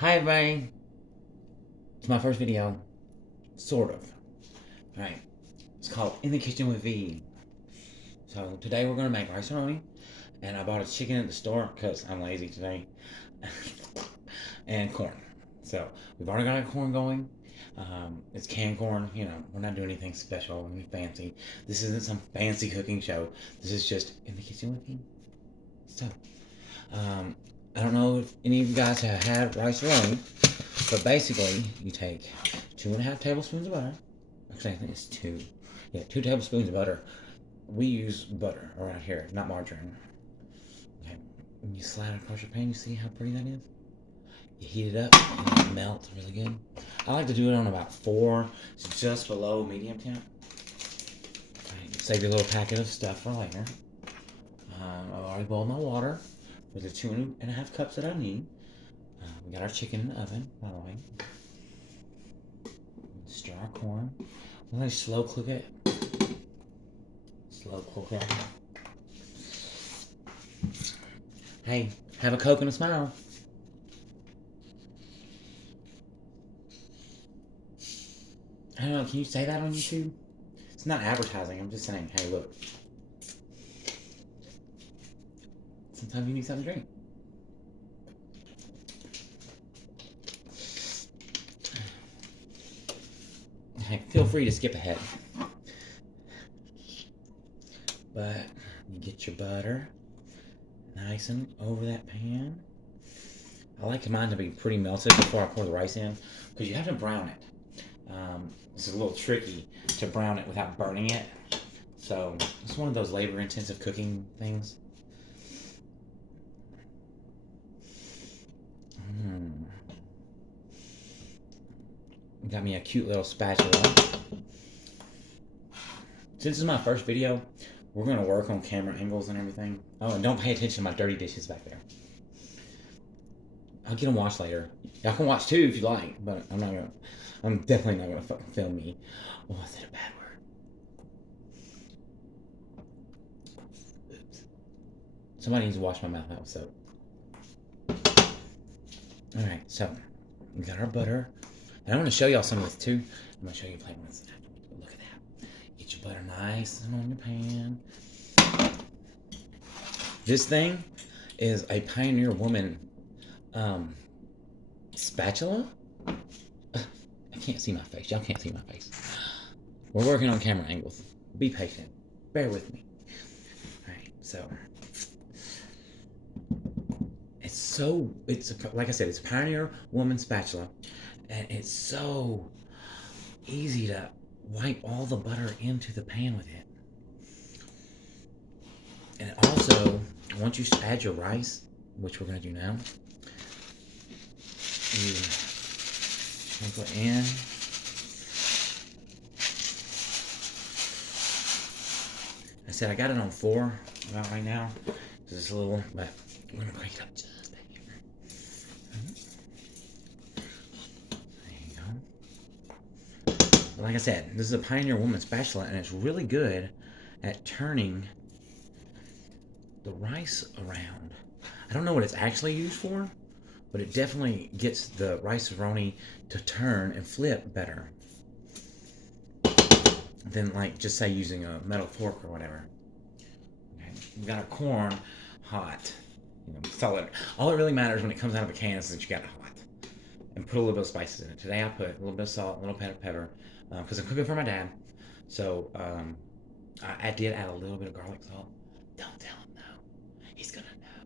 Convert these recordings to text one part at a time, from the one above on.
Hi everybody, it's my first video, sort of. Alright, it's called In the Kitchen with V. So today we're going to make rice-a-roni, and I bought a chicken at the store because I'm lazy today, and corn. So we've already got our corn going. It's canned corn, you know, we're not doing anything special, anything fancy. This isn't some fancy cooking show, this is just In the Kitchen with V. So, I don't know if any of you guys have had rice-a-roni, but basically, you take 2.5 tablespoons of butter. Actually, I think it's 2. Yeah, 2 tablespoons of butter. We use butter around here, not margarine. Okay, when you slide it across your pan, you see how pretty that is? You heat it up and it melts really good. I like to do it on about 4, it's just below medium temp. Right, save your little packet of stuff for later. I've already boiled my water for the 2.5 cups that I need. We got our chicken in the oven, by the way. Stir our corn. We're gonna slow cook it. Slow cook it. Hey, have a Coke and a smile. I don't know, can you say that on YouTube? It's not advertising, I'm just saying, hey, look. Sometimes you need something to drink. Hey, feel free to skip ahead. But you get your butter nice and over that pan. I like mine to be pretty melted before I pour the rice in, because you have to brown it. This is a little tricky to brown it without burning it. So it's one of those labor-intensive cooking things. Got me a cute little spatula. Since this is my first video, we're going to work on camera angles and everything. Oh, and don't pay attention to my dirty dishes back there. I'll get them washed later. Y'all can watch too if you like, but I'm definitely not gonna fucking film me. Oh, I said a bad word. Oops. Somebody needs to wash my mouth out with soap. Alright, so we got our butter. And I'm gonna show y'all some of this too. I'm gonna show you playing with this. Look at that. Get your butter nice and on your pan. This thing is a Pioneer Woman spatula. I can't see my face. Y'all can't see my face. We're working on camera angles. Be patient. Bear with me. Alright, so like I said, it's a Pioneer Woman spatula, and it's so easy to wipe all the butter into the pan with it. And also, once you add your rice, which we're going to do now, you put in. I said I got it on 4 about right now. This is a little, but we're going to crank it up just a bit here. There you go. Like I said, this is a Pioneer Woman spatula, and it's really good at turning the rice around. I don't know what it's actually used for, but it definitely gets the rice-a-roni to turn and flip better than, like, just say using a metal fork or whatever. Okay. We got our corn hot, solid. All that really matters when it comes out of a can is that you got it hot, and put a little bit of spices in it. Today I put a little bit of salt, a little bit of pepper, because I'm cooking for my dad. So I did add a little bit of garlic salt. Don't tell him no. He's gonna know.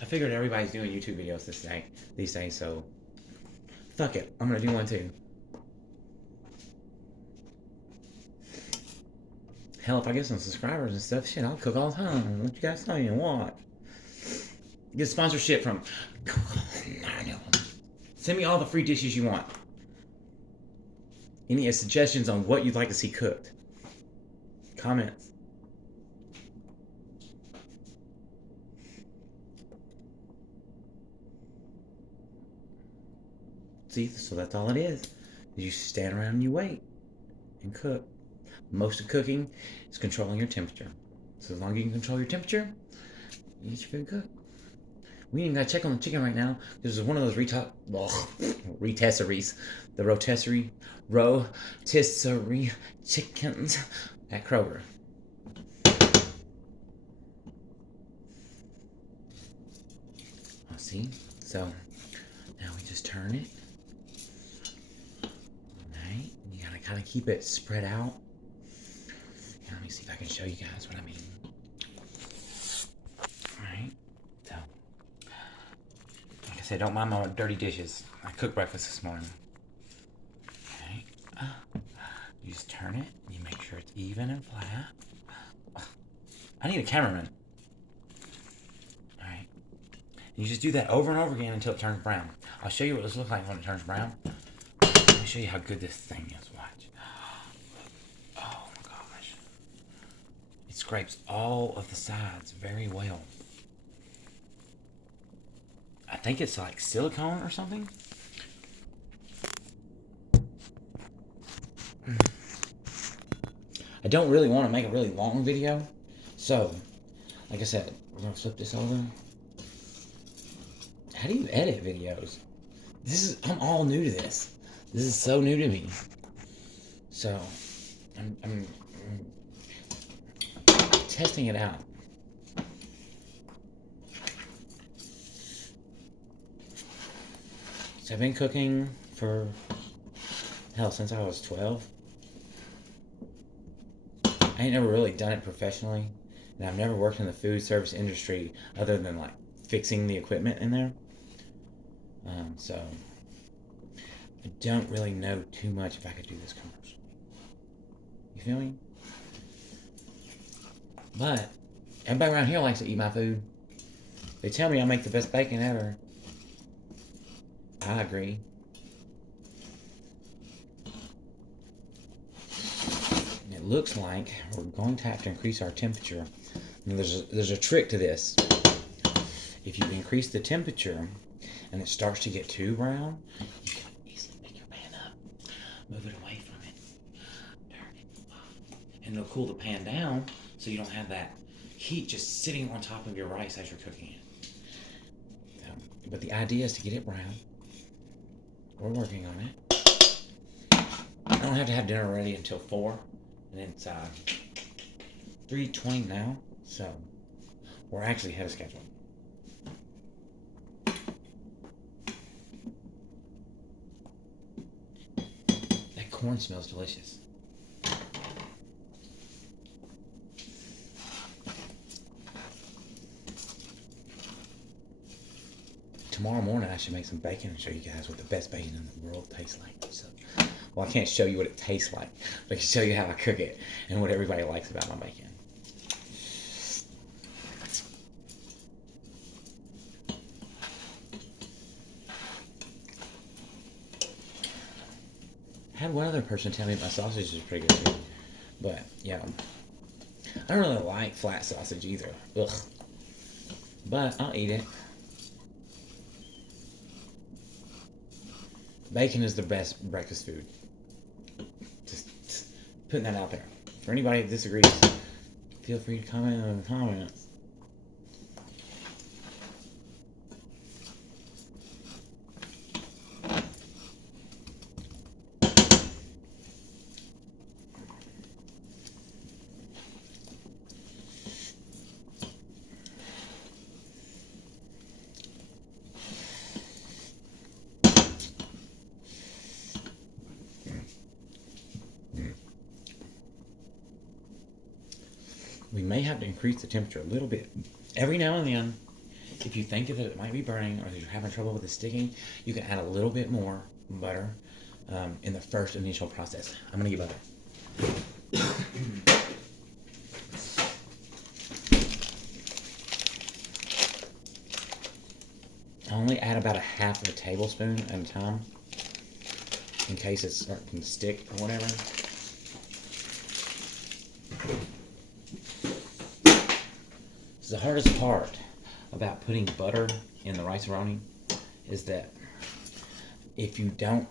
I figured everybody's doing YouTube videos these days, so fuck it. I'm gonna do one too. Hell, if I get some subscribers and stuff, shit, I'll cook all the time. Let you guys say and watch. Get sponsorship from. Send me all the free dishes you want. Any suggestions on what you'd like to see cooked? Comments. See, so that's all it is. You stand around and you wait and cook. Most of cooking is controlling your temperature. So as long as you can control your temperature, you get your food cooked. We ain't gotta check on the chicken right now because it's one of those rotisseries, the rotisserie chickens at Kroger. See? So now we just turn it. Alright, you gotta kind of keep it spread out. Here, let me see if I can show you guys what I mean. Alright, so like I said, don't mind my dirty dishes. I cooked breakfast this morning. Okay, you just turn it. You make sure it's even and flat. I need a cameraman. Alright, you just do that over and over again until it turns brown. I'll show you what this looks like when it turns brown. Let me show you how good this thing is. Watch. Oh my gosh. It scrapes all of the sides very well. I think it's like silicone or something. I don't really want to make a really long video. So, like I said, we're going to flip this over. How do you edit videos? I'm all new to this. This is so new to me. So, I'm testing it out. So I've been cooking for, hell, since I was 12. I ain't never really done it professionally. And I've never worked in the food service industry other than like fixing the equipment in there. So I don't really know too much if I could do this commercial. You feel me? But everybody around here likes to eat my food. They tell me I make the best bacon ever. I agree. It looks like we're going to have to increase our temperature. And there's a trick to this. If you increase the temperature and it starts to get too brown, you can easily pick your pan up, move it away from it, turn it off, and it'll cool the pan down so you don't have that heat just sitting on top of your rice as you're cooking it. So, but the idea is to get it brown. We're working on it. I don't have to have dinner ready until 4, and it's 3:20 now, so we're actually ahead of schedule. That corn smells delicious. Tomorrow morning I should make some bacon and show you guys what the best bacon in the world tastes like. So, well, I can't show you what it tastes like, but I can show you how I cook it and what everybody likes about my bacon. I had one other person tell me my sausage is pretty good too, but yeah, I don't really like flat sausage either. Ugh, but I'll eat it. Bacon is the best breakfast food. Just putting that out there. For anybody that disagrees, feel free to comment in the comments. We may have to increase the temperature a little bit. Every now and then, if you think that it might be burning or that you're having trouble with the sticking, you can add a little bit more butter in the first initial process. I'm going to get butter. I only add about a half of a tablespoon at a time in case it's starting to stick or whatever. The hardest part about putting butter in the rice-a-roni is that if you don't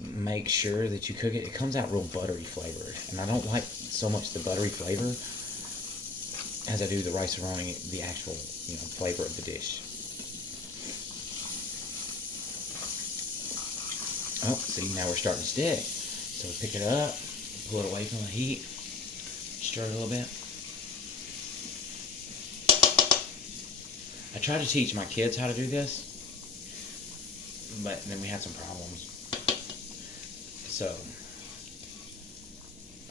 make sure that you cook it, it comes out real buttery flavored. And I don't like so much the buttery flavor. as I do the rice-a-roni, the actual flavor of the dish. Oh, see, now we're starting to stick. So we pick it up, pull it away from the heat, stir it a little bit. I try to teach my kids how to do this, but then we had some problems. So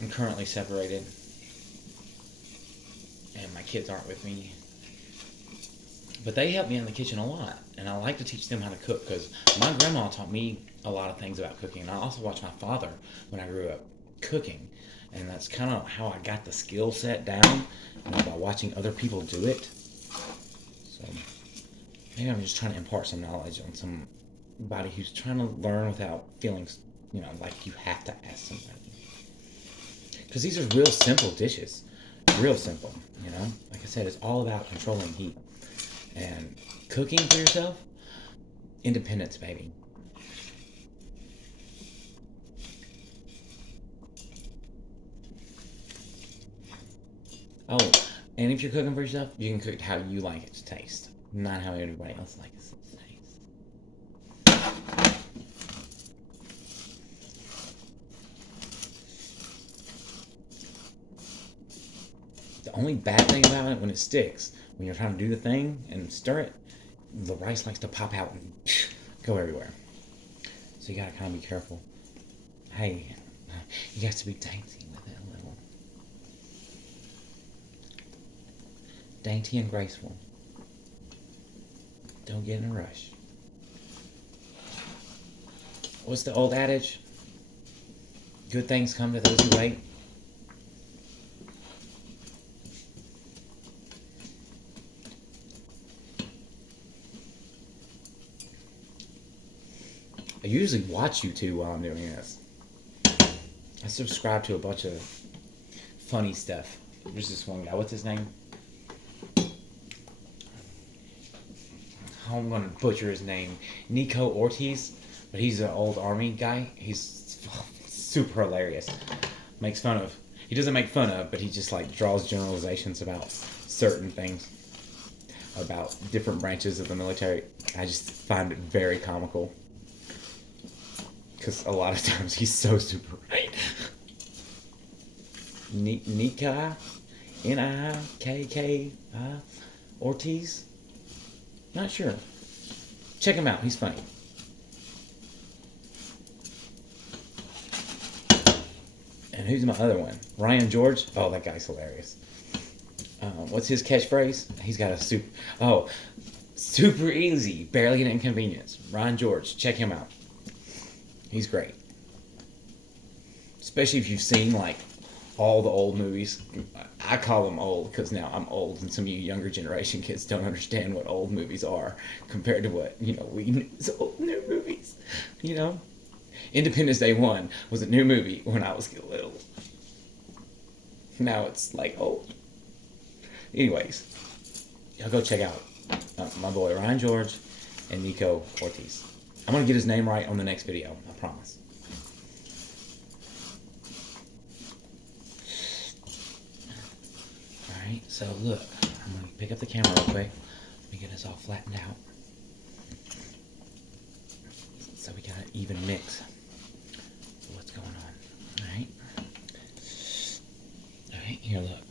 I'm currently separated, and my kids aren't with me. But they help me in the kitchen a lot, and I like to teach them how to cook because my grandma taught me a lot of things about cooking, and I also watched my father when I grew up cooking, and that's kind of how I got the skill set down, by watching other people do it. So maybe I'm just trying to impart some knowledge on somebody who's trying to learn without feeling, like you have to ask somebody. Because these are real simple dishes, real simple. Like I said, it's all about controlling heat. And cooking for yourself, independence, baby. Oh, and if you're cooking for yourself, you can cook it how you like it to taste, not how everybody else likes it to taste. The only bad thing about it when it sticks, when you're trying to do the thing and stir it, the rice likes to pop out and go everywhere. So you gotta kind of be careful. Hey, you got to be dainty with it a little. Dainty and graceful. Don't get in a rush. What's the old adage? Good things come to those who wait. I usually watch YouTube while I'm doing this. I subscribe to a bunch of funny stuff. There's this one guy. What's his name? I'm gonna butcher his name. Nico Ortiz, but he's an old army guy. He's super hilarious. Makes fun of. He doesn't make fun of, but he just draws generalizations about certain things, about different branches of the military. I just find it very comical. Because a lot of times he's so super right. Nika, Nikki Ortiz? Not sure. Check him out, he's funny. And who's my other one? Ryan George? Oh, that guy's hilarious. What's his catchphrase? He's got a super easy, barely an inconvenience. Ryan George, check him out. He's great. Especially if you've seen all the old movies. I call them old because now I'm old and some of you younger generation kids don't understand what old movies are compared to what, we knew as old new movies. Independence Day 1 was a new movie when I was little. Now it's old. Anyways, y'all go check out my boy Ryan George and Nico Ortiz. I'm going to get his name right on the next video, I promise. Alright, so look, I'm going to pick up the camera real quick. Let me get this all flattened out. So we got an even mix of what's going on. Alright. Alright, here look.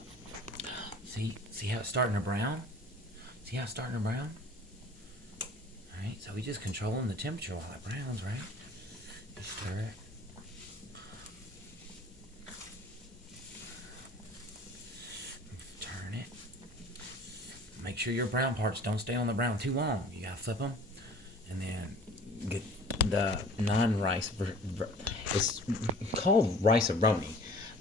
See how it's starting to brown? See how it's starting to brown? Alright, so we just controlling the temperature while it browns, right? Just stir it. Turn it. Make sure your brown parts don't stay on the brown too long. You gotta flip them. And then get the non-rice, it's called rice-a-roni,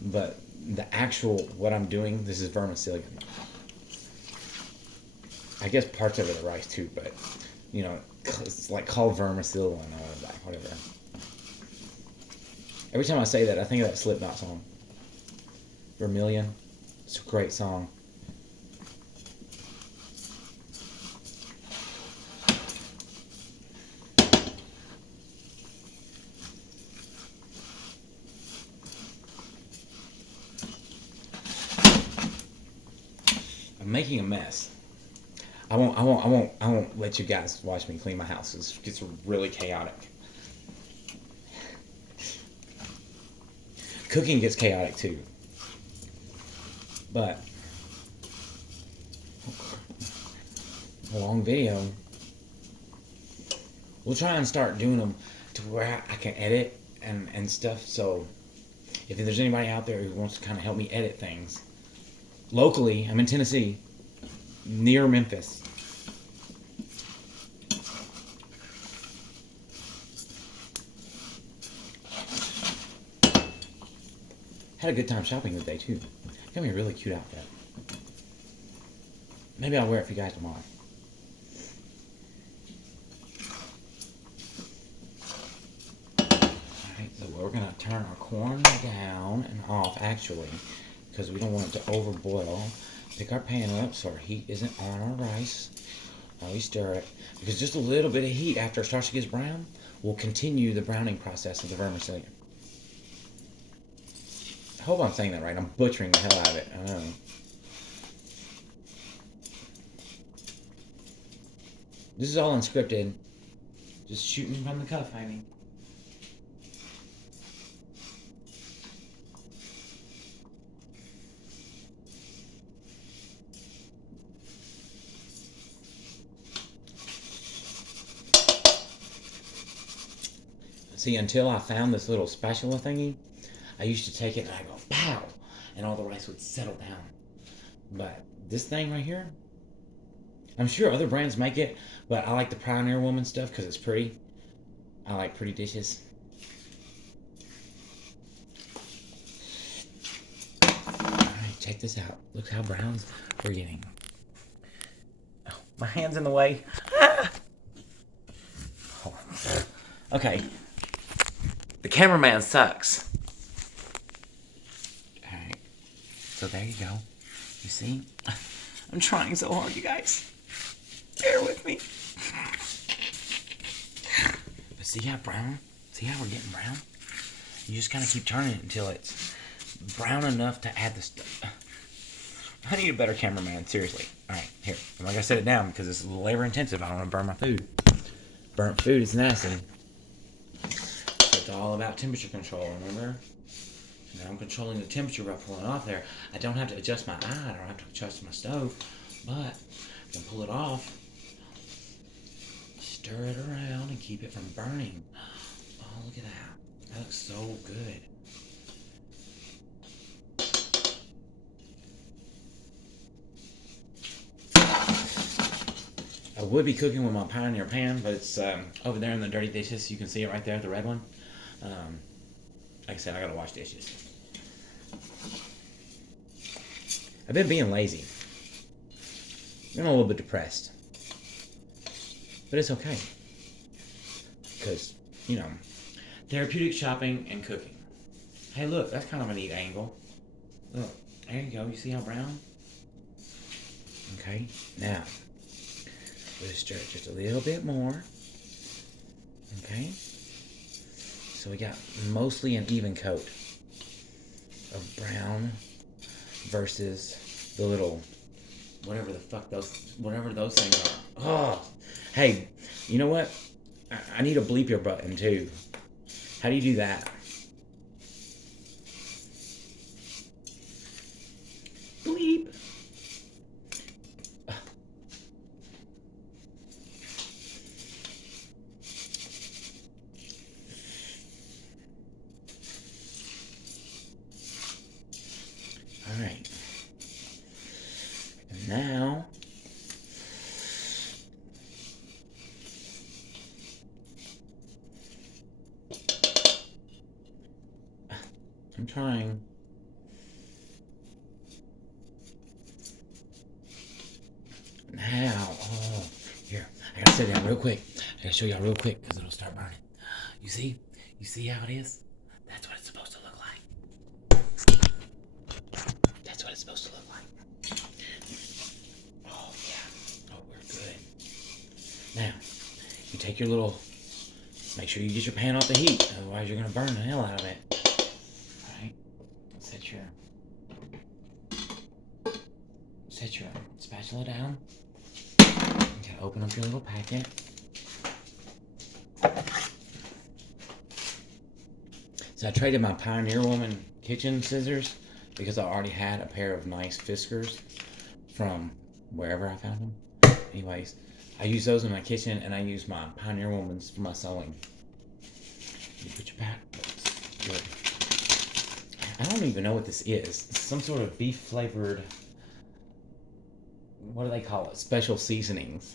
but the actual, what I'm doing, this is vermicelli. I guess parts of it are rice too, but it's called vermicelli and all of that, whatever. Every time I say that, I think of that Slipknot song, Vermilion. It's a great song. I'm making a mess. I won't let you guys watch me clean my house. It gets really chaotic. Cooking gets chaotic too. But a long video. We'll try and start doing them to where I can edit and stuff. So if there's anybody out there who wants to kind of help me edit things, locally, I'm in Tennessee, near Memphis. Had a good time shopping today too. Got me a really cute outfit. Maybe I'll wear it for you guys tomorrow. Alright, so we're gonna turn our corn down and off actually, because we don't want it to overboil. Pick our pan up so our heat isn't on our rice while we stir it, because just a little bit of heat after it starts to get brown will continue the browning process of the vermicelli. I hope I'm saying that right. I'm butchering the hell out of it. I know. This is all unscripted. Just shooting from the cuff, I mean. See, until I found this little spatula thingy, I used to take it and I go, pow! And all the rice would settle down. But this thing right here, I'm sure other brands make it, but I like the Pioneer Woman stuff because it's pretty. I like pretty dishes. Alright, check this out. Look how brown we're getting. Oh, my hand's in the way. Ah! Okay. The cameraman sucks. Alright. So there you go. You see? I'm trying so hard, you guys. Bear with me. But see how brown? See how we're getting brown? You just kind of keep turning it until it's brown enough to add the stuff. I need a better cameraman, seriously. Alright, here. I'm not going to set it down because it's labor intensive. I don't want to burn my food. Burnt food is nasty. It's all about temperature control, remember? Now I'm controlling the temperature by pulling it off there. I don't have to adjust my eye. I don't have to adjust my stove. But I can pull it off, stir it around, and keep it from burning. Oh, look at that. That looks so good. I would be cooking with my Pioneer pan, but it's over there in the dirty dishes. You can see it right there, the red one. Like I said, I gotta wash dishes. I've been being lazy. I'm a little bit depressed. But it's okay. Because, you know, therapeutic shopping and cooking. Hey, look, that's kind of a neat angle. Look, there you go. You see how brown? Okay, now, let's stir it just a little bit more. Okay. So we got mostly an even coat of brown versus the little whatever those things are. Oh, hey, you know what? I need a bleeper button too. How do you do that? Bleep. All right. And now, I'm trying. Now, oh, here, I gotta sit down real quick. I gotta show y'all real quick because it'll start burning. You see? You see how it is? That's what it's supposed to look like. That's what it's supposed to look like. Oh, yeah. Oh, we're good. Now, you take your little, make sure you get your pan off the heat, otherwise you're gonna burn the hell out of it. Alright, set set your spatula down. You gotta open up your little packet. So I traded my Pioneer Woman kitchen scissors because I already had a pair of nice Fiskars from wherever I found them. Anyways, I use those in my kitchen, and I use my Pioneer Womans for my sewing. You put your pack. Good. I don't even know what this is. It's some sort of beef flavored. What do they call it? Special seasonings.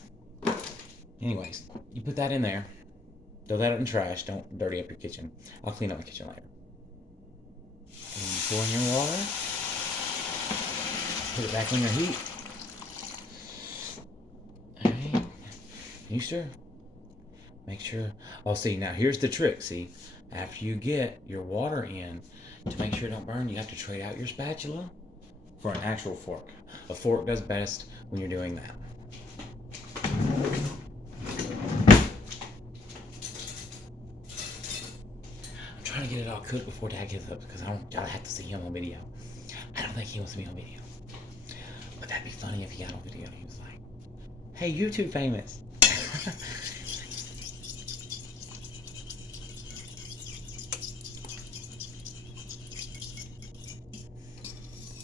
Anyways, you put that in there. Throw that in the trash. Don't dirty up your kitchen. I'll clean up my kitchen later. And you pour in your water. Put it back on your heat. Alright. You sure? Make sure. Oh, see, now here's the trick. See, after you get your water in, to make sure it don't burn, you have to trade out your spatula for an actual fork. A fork does best when you're doing that. I'm trying to get it all cooked before Dad gets up because I have to see him on video. I don't think he wants me on video. But that'd be funny if he got on video and he was like, "Hey, you too famous."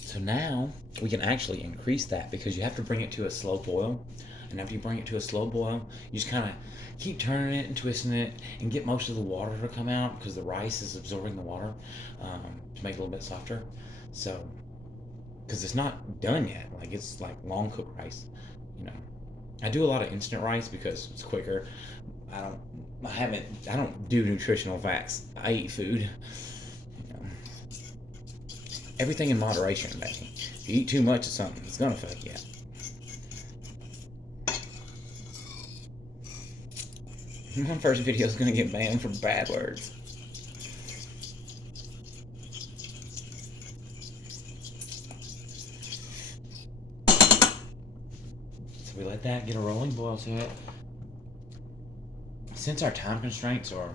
So now we can actually increase that because you have to bring it to a slow boil. And after you bring it to a slow boil, you just kind of keep turning it and twisting it and get most of the water to come out because the rice is absorbing the water to make it a little bit softer. So, because it's not done yet, like it's like long cooked rice, you know. I do a lot of instant rice because it's quicker. I don't do nutritional facts. I eat food. Everything in moderation, baby. If you eat too much of something, it's gonna fuck you up. My first video is gonna get banned for bad words. So we let that get a rolling boil to it. Since our time constraints are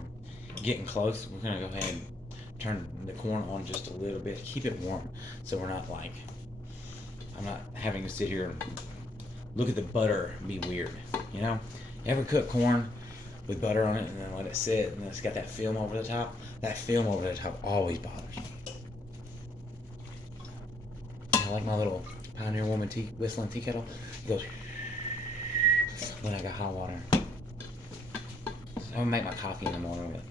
getting close, we're gonna go ahead and turn the corn on just a little bit, keep it warm, so we're not like, I'm not having to sit here and look at the butter be weird, you know? You ever cook corn with butter on it and then let it sit and then it's got that film over the top? That film over the top always bothers me. I like my little Pioneer Woman whistling tea kettle. It goes when I got hot water. So I'm gonna make my coffee in the morning with it.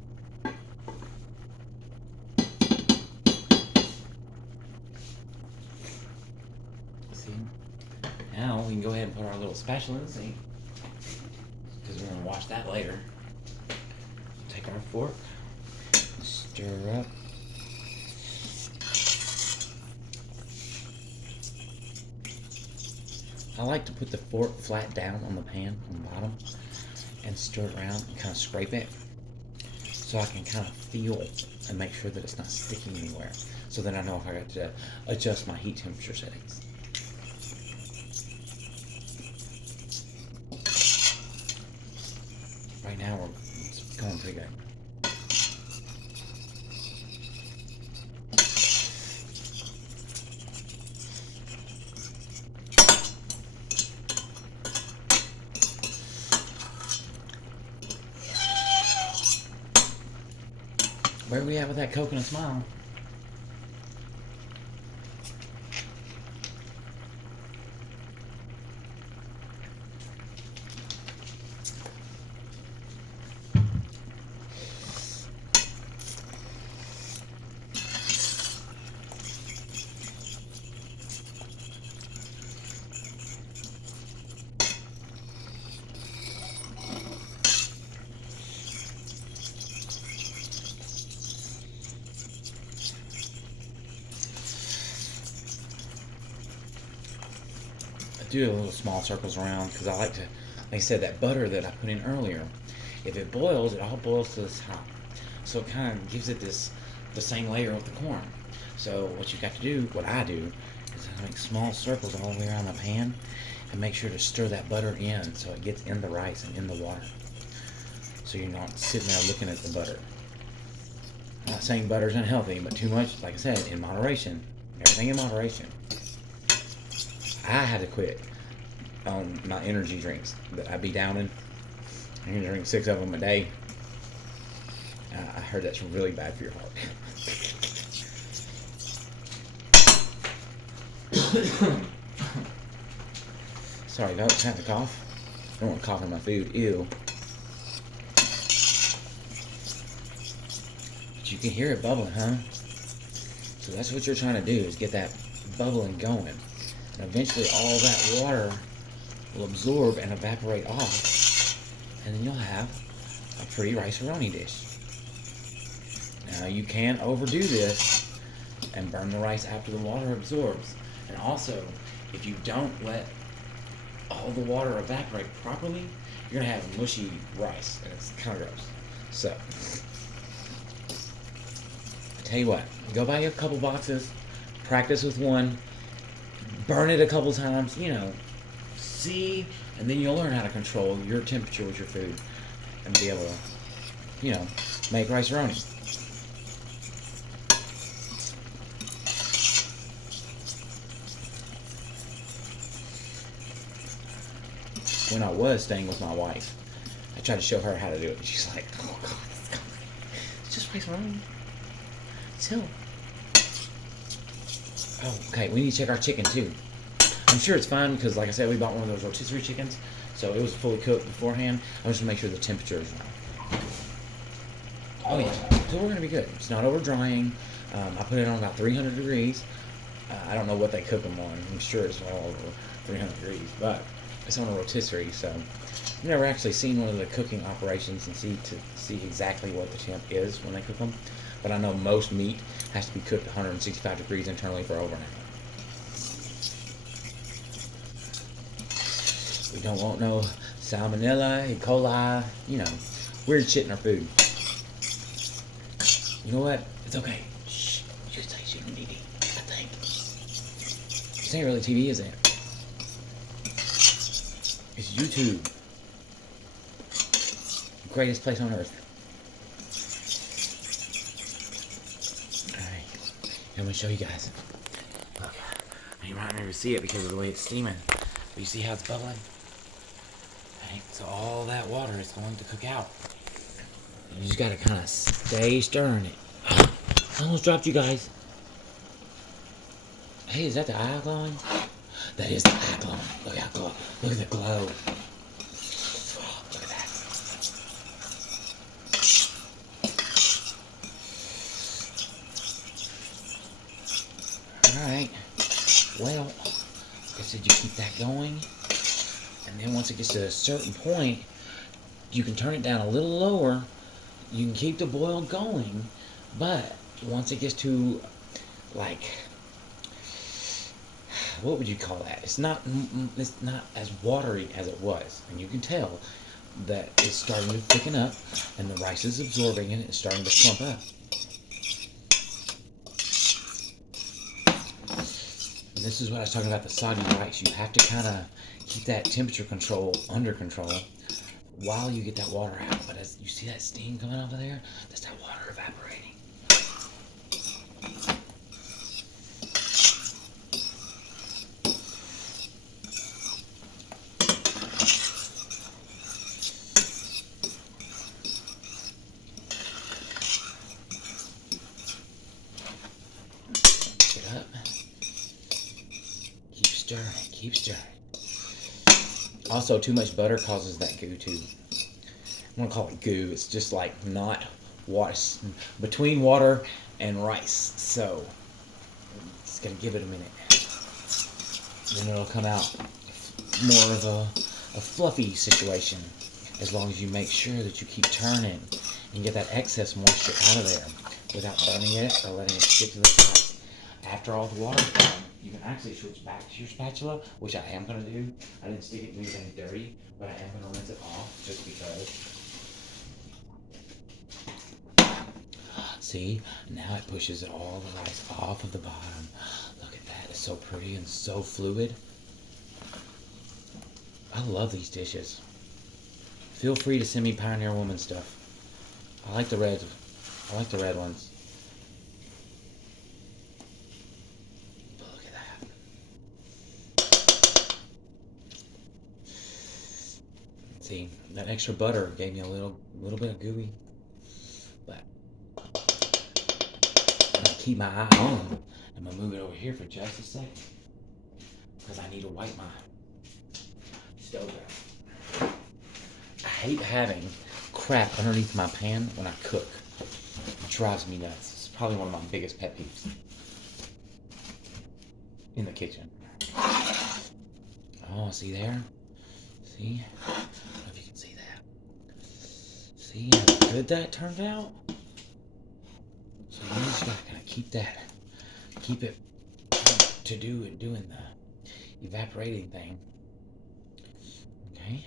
Now we can go ahead and put our little spatula in the sink because we're going to wash that later. Take our fork, stir up. I like to put the fork flat down on the pan on the bottom and stir it around and kind of scrape it so I can kind of feel and make sure that it's not sticking anywhere, so then I know if I got to adjust my heat temperature settings. Right now it's going pretty good. Where are we at with that coconut smile? Do a little small circles around because I like to, like I said, that butter that I put in earlier, if it boils, it all boils to this top, so it kind of gives it the same layer with the corn. So what you got to do, what I do, is I make small circles all the way around the pan and make sure to stir that butter in so it gets in the rice and in the water, so you're not sitting there looking at the butter. I'm not saying butter's unhealthy, but too much, like I said, in moderation. Everything in moderation. I had to quit on my energy drinks that I'd be downing. I can drink 6 of them a day. I heard that's really bad for your heart. Sorry, don't have to cough. I don't want to cough in my food. Ew. But you can hear it bubbling, huh? So that's what you're trying to do, is get that bubbling going. And eventually all that water will absorb and evaporate off. And then you'll have a pretty rice-a-roni dish. Now you can overdo this and burn the rice after the water absorbs. And also, if you don't let all the water evaporate properly, you're gonna have mushy rice, and it's kind of gross. So, I tell you what, go buy you a couple boxes, practice with one, burn it a couple times, see, and then you'll learn how to control your temperature with your food and be able to, make rice-a-roni. When I was staying with my wife, I tried to show her how to do it. She's like, "Oh God, it's just rice-a-roni. Chill." Oh, okay. We need to check our chicken too. I'm sure it's fine because, like I said, we bought one of those rotisserie chickens, so it was fully cooked beforehand. I just want to make sure the temperature is right. Oh yeah, so we're gonna be good. It's not over drying. I put it on about 300 degrees. I don't know what they cook them on. I'm sure it's all over 300 degrees, but it's on a rotisserie, so I've never actually seen one of the cooking operations and see exactly what the temp is when they cook them. But I know most meat has to be cooked 165 degrees internally for over an hour. We don't want no salmonella, E. coli, weird shit in our food. You know what? It's okay. Shh. You can say shit on TV, I think. This ain't really TV, is it? It's YouTube. Greatest place on earth. Alright. I'm gonna show you guys. Look. You might never see it because of the way it's steaming. But you see how it's bubbling? Right? So all that water is going to cook out. You just gotta kind of stay stirring it. I almost dropped you guys. Hey, is that the eye glowing? That is the eye glowing. Look how glow. Look at the glow. Look at that. Alright. Well, like I said, you keep that going. And then once it gets to a certain point, you can turn it down a little lower. You can keep the boil going. But once it gets to, like, what would you call that? It's not as watery as it was, and you can tell that it's starting to thicken up, and the rice is absorbing it. It's starting to plump up. And this is what I was talking about, the soggy rice. You have to kind of keep that temperature control under control while you get that water out. But as you see that steam coming off of there, that's that water evaporating. Get up. Keep stirring. Keep stirring. Also, too much butter causes that goo too. I want to call it goo. It's just like not water, between water and rice. So it's gonna give it a minute. Then it'll come out more of a fluffy situation. As long as you make sure that you keep turning and get that excess moisture out of there without burning it or letting it stick to the sides. After all the water's gone, you can actually switch back to your spatula, which I am going to do. I didn't stick it in anything dirty, but I am going to rinse it off just because. See, now it pushes all the rice off of the bottom. Look at that, it's so pretty and so fluid. I love these dishes. Feel free to send me Pioneer Woman stuff. I like the red ones. But look at that. See, that extra butter gave me a little bit of gooey. But I'm gonna keep my eye on. I'm gonna move it over here for just a second because I need to wipe my stove out. I hate having crap underneath my pan when I cook. It drives me nuts. It's probably one of my biggest pet peeves in the kitchen. Oh, see there? See? I don't know if you can see that. See how good that turned out? So you just gotta keep it doing the evaporating thing. Okay?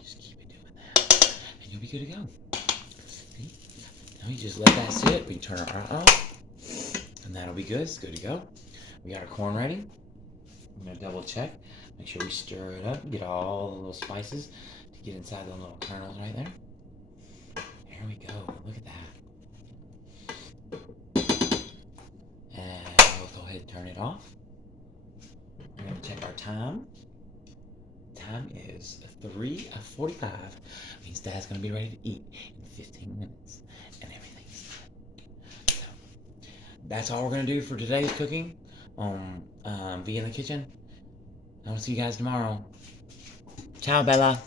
Just keep it doing that. And you'll be good to go. See? Now you just let that sit. We turn it off. And that'll be good. It's good to go. We got our corn ready. I'm gonna double check. Make sure we stir it up. Get all the little spices to get inside the little kernels right there. There we go. Look at that. And we'll go ahead and turn it off. We're gonna check our time. Time is 3:45. Means Dad's gonna be ready to eat in 15 minutes. And everything's good. So that's all we're gonna do for today's cooking on Be in the Kitchen. I will see you guys tomorrow. Ciao, Bella.